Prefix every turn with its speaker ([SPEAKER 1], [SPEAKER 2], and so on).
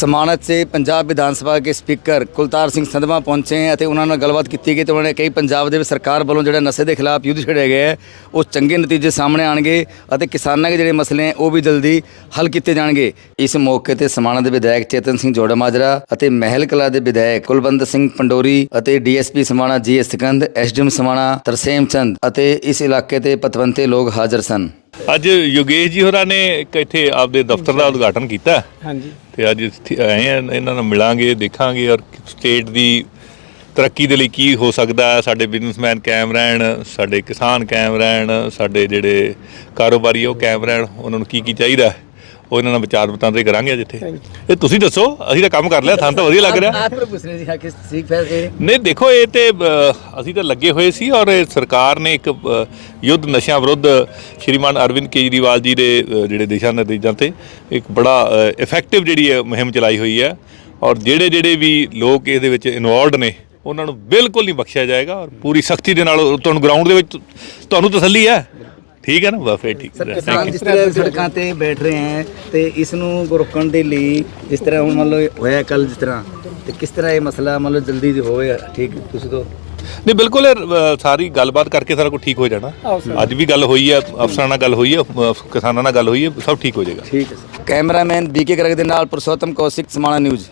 [SPEAKER 1] ਸਮਾਨਤ 'ਚ ਪੰਜਾਬ ਵਿਧਾਨ ਸਭਾ ਦੇ ਸਪੀਕਰ ਕੁਲਤਾਰ ਸਿੰਘ ਸੰਧਵਾ ਪਹੁੰਚੇ ਅਤੇ ਉਹਨਾਂ ਨਾਲ ਗੱਲਬਾਤ ਕੀਤੀ ਗਈ ਤੇ ਉਹਨਾਂ ਨੇ ਕਈ ਪੰਜਾਬ ਦੇ ਸਰਕਾਰ ਵੱਲੋਂ ਜਿਹੜਾ ਨਸ਼ੇ ਦੇ ਖਿਲਾਫ ਯੁੱਧ ਛੇੜਿਆ ਗਿਆ ਹੈ, ਉਹ ਚੰਗੇ ਨਤੀਜੇ ਸਾਹਮਣੇ ਆਣਗੇ ਅਤੇ ਕਿਸਾਨਾਂ ਦੇ ਜਿਹੜੇ ਮਸਲੇ ਹੈ, ਉਹ ਵੀ ਜਲਦੀ ਹੱਲ ਕੀਤੇ ਜਾਣਗੇ। ਇਸ ਮੌਕੇ ਤੇ ਸਮਾਨਤ ਦੇ ਵਿਧਾਇਕ ਚੇਤਨ ਸਿੰਘ ਜੋੜਾ ਮਾਜਰਾ ਅਤੇ ਮਹਿਲ ਕਲਾ ਦੇ ਵਿਧਾਇਕ ਕੁਲਵੰਤ ਸਿੰਘ ਪੰਡੋਰੀ ਅਤੇ DSP Samana G S Skand SDM Samana Tarsem Chand ਅਤੇ ਇਸ ਇਲਾਕੇ ਤੇ ਪਤਵੰਤੇ ਲੋਕ ਹਾਜ਼ਰ ਸਨ।
[SPEAKER 2] ਅੱਜ ਯੋਗੇਸ਼ ਜੀ ਹੋਰਾਂ ਨੇ ਇੱਕ ਇੱਥੇ ਆਪਦੇ ਦਫ਼ਤਰ ਦਾ ਉਦਘਾਟਨ ਕੀਤਾ।
[SPEAKER 3] ਹਾਂਜੀ।
[SPEAKER 2] ਤੇ ਅੱਜ ਇੱਥੇ ਆਏ ਆ ਇਹਨਾਂ ਨਾਲ ਮਿਲਾਂਗੇ ਦੇਖਾਂਗੇ ਔਰ ਸਟੇਟ ਦੀ ਤਰੱਕੀ ਦੇ ਲਈ ਕੀ ਹੋ ਸਕਦਾ ਸਾਡੇ ਬਿਜ਼ਨਸਮੈਨ ਕਾਇਮ ਰਹਿਣ ਸਾਡੇ ਕਿਸਾਨ ਕਾਇਮ ਰਹਿਣ ਸਾਡੇ ਜਿਹੜੇ ਕਾਰੋਬਾਰੀ ਉਹ ਕਾਇਮ ਰਹਿਣ ਉਹਨਾਂ ਨੂੰ ਕੀ ਕੀ ਚਾਹੀਦਾ ਉਹ ਇਹਨਾਂ ਨਾਲ ਵਿਚਾਰ ਵਟਾਂਦਰੇ ਕਰਾਂਗੇ ਅੱਜ ਇੱਥੇ। ਇਹ ਤੁਸੀਂ ਦੱਸੋ ਅਸੀਂ ਤਾਂ ਕੰਮ ਕਰ ਲਿਆ ਸਾਨੂੰ ਤਾਂ ਵਧੀਆ ਲੱਗ ਰਿਹਾ।
[SPEAKER 1] ਆਪ ਪੁੱਛ ਰਹੇ ਸੀ ਹਾਂ ਕਿ ਠੀਕ ਫੈਸਲੇ
[SPEAKER 2] ਨਹੀਂ ਦੇਖੋ ਇਹ ਤੇ ਅਸੀਂ ਤਾਂ ਲੱਗੇ ਹੋਏ ਸੀ ਔਰ ਇਹ ਸਰਕਾਰ ਨੇ ਇੱਕ ਯੁੱਧ ਨਸ਼ਿਆਂ ਵਿਰੁੱਧ ਸ਼੍ਰੀਮਾਨ ਅਰਵਿੰਦ ਕੇਜਰੀਵਾਲ ਜੀ ਦੇ ਜਿਹੜੇ ਦਿਸ਼ਾ ਨਿਰਦੇਸ਼ਾਂ ਤੇ ਇੱਕ ਬੜਾ ਇਫੈਕਟਿਵ ਜਿਹੜੀ ਹੈ ਮੁਹਿੰਮ ਚਲਾਈ ਹੋਈ ਹੈ ਔਰ ਜਿਹੜੇ ਜਿਹੜੇ ਵੀ ਲੋਕ ਇਹਦੇ ਵਿੱਚ ਇਨਵੋਲਡ ਨੇ ਉਹਨਾਂ ਨੂੰ ਬਿਲਕੁਲ ਨਹੀਂ ਬਖਸ਼ਿਆ ਜਾਏਗਾ ਔਰ ਪੂਰੀ ਸਖਤੀ ਦੇ ਨਾਲ ਤੁਹਾਨੂੰ ਗਰਾਊਂਡ ਦੇ ਵਿੱਚ ਤੁਹਾਨੂੰ ਤਸੱਲੀ ਹੈ। ਠੀਕ ਹੈ ਨਾ? ਬਸ ਫਿਰ ਠੀਕ।
[SPEAKER 1] ਸਰ
[SPEAKER 2] ਹੈ
[SPEAKER 1] ਕਿਸਾਨ ਜਿਸ ਤਰ੍ਹਾਂ ਸੜਕਾਂ ਤੇ ਬੈਠ ਰਹੇ ਹੈ ਤੇ ਇਸ ਨੂੰ ਰੋਕਣ ਦੇ ਲਈ ਜਿਸ ਤਰ੍ਹਾਂ ਹੁਣ ਮੰਨ ਲਓ ਹੋਇਆ ਕੱਲ ਜਿਸ ਤਰ੍ਹਾਂ ਤੇ ਕਿਸ ਤਰ੍ਹਾਂ ਇਹ ਮਸਲਾ ਮੰਨ ਲਓ ਜਲਦੀ ਹੋਵੇ ਠੀਕ ਤੁਸੀਂ ਤੋਂ
[SPEAKER 2] ਨਹੀਂ ਬਿਲਕੁਲ ਇਹ, ਅ, ਸਾਰੀ ਗੱਲਬਾਤ ਕਰਕੇ ਸਾਰਾ ਕੁਝ ਠੀਕ ਹੋ ਜਾਣਾ। ਅੱਜ ਵੀ ਗੱਲ ਹੋਈ ਹੈ ਅਫਸਰਾਂ ਨਾਲ ਗੱਲ ਹੋਈ ਹੈ ਅ, ਕਿਸਾਨਾਂ ਨਾਲ ਗੱਲ ਹੋਈ ਹੈ ਸਭ ਠੀਕ ਹੋ ਜਾਏਗਾ।
[SPEAKER 1] ਠੀਕ ਹੈ ਸਰ। ਕੈਮਰਾਮੈਨ ਬੀਕੇ ਕਰਕ ਦੇ ਨਾਲ ਪੁਰਸ਼ੋਤਮ ਕੌਸ਼ਿਕ ਸਮਾਣਾ ਨਿਊਜ਼।